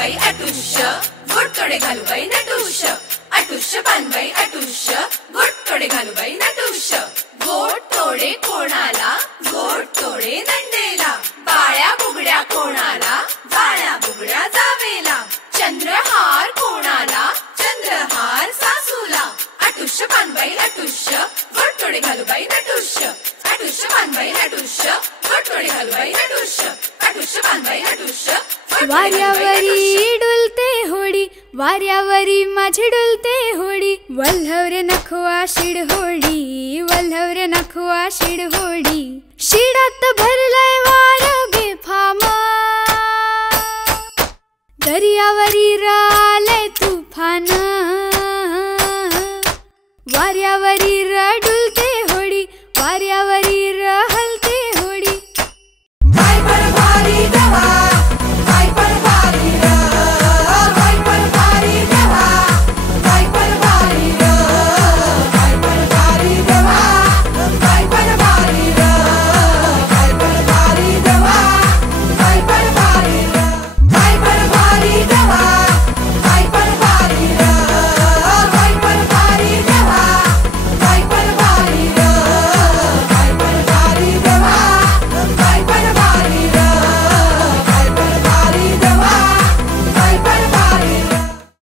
पानबाई अटुष्य घोटतोडे घालूबाई नटुष्य अटुष्य पानबाई अटुष्य घोटतोडे घालूबाई नटुष्य घोट तोडे कोणाला घोट तोडे नंदेला बाळ्या बुगड्या कोणाला बाळ्या बुगड्या जावेला चंद्रहार कोणाला चंद्रहार सासूला अटुष्य पानबाई अटुष्य घोटतोडे घालूबाई नटुष्य अटुष्य पानबाई अटुष्य घोटतोडे घालूबाई नटुष्य अटुष्य पानबाई अटुष्य वाऱ्यावरी डुलते होडी वाऱ्यावरी माझी डुलते होडी वल्हवरे नखवा शिड होडी वल्हवरे नखवा शिड होडी शिडात भरलंय वार बेफाम दर्यावरी राले तुफान वाऱ्यावरी रडू